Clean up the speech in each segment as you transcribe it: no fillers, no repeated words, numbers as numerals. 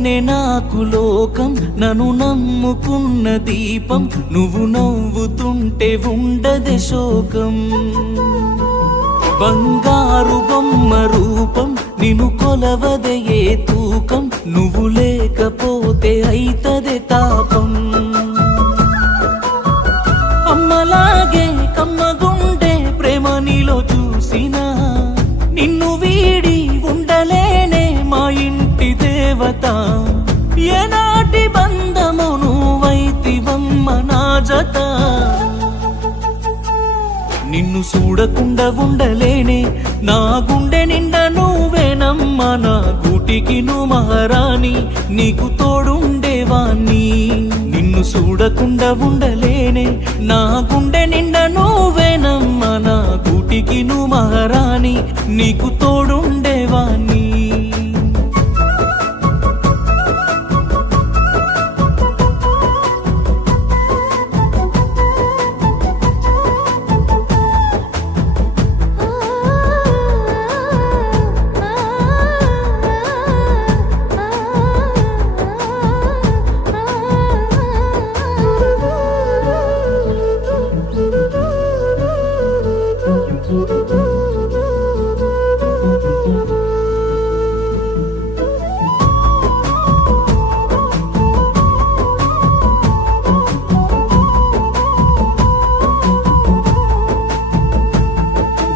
నువ్వేనే నాకు లోకం, నన్ను నమ్ముకున్న దీపం, నువ్వు నవ్వుతుంటే ఉండదే శోకం. బంగారు బొమ్మ రూపం, నిన్ను కొలవదే ఏ తూకం, నువ్వు లేకపోతే అయితదే తాపం. అమ్మలాగే కమ్మగుండే ప్రేమ నీలో చూసినా, నిన్ను వీడి ఉండలేనే మా ఇంటి దేవత. ఏనాటి బంధము నువ్వైతివమ్మ నా జత. నిన్ను చూడకుండా ఉండలేనే, నా గుండె నిండా నువ్వేనమ్మా. నా గూటికి నువ్వు మహారాణి, నీకు తోడుండేవాణ్ణి. నిన్ను చూడకుండా ఉండలేనే, నా గుండె నిండా నువ్వేనమ్మా. నా గూటికి నువ్వు మహారాణి, నీకు తోడుండేవాణ్ణి.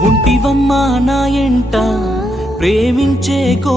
ఉంటివమ్మా నా ఎంట ప్రేమించే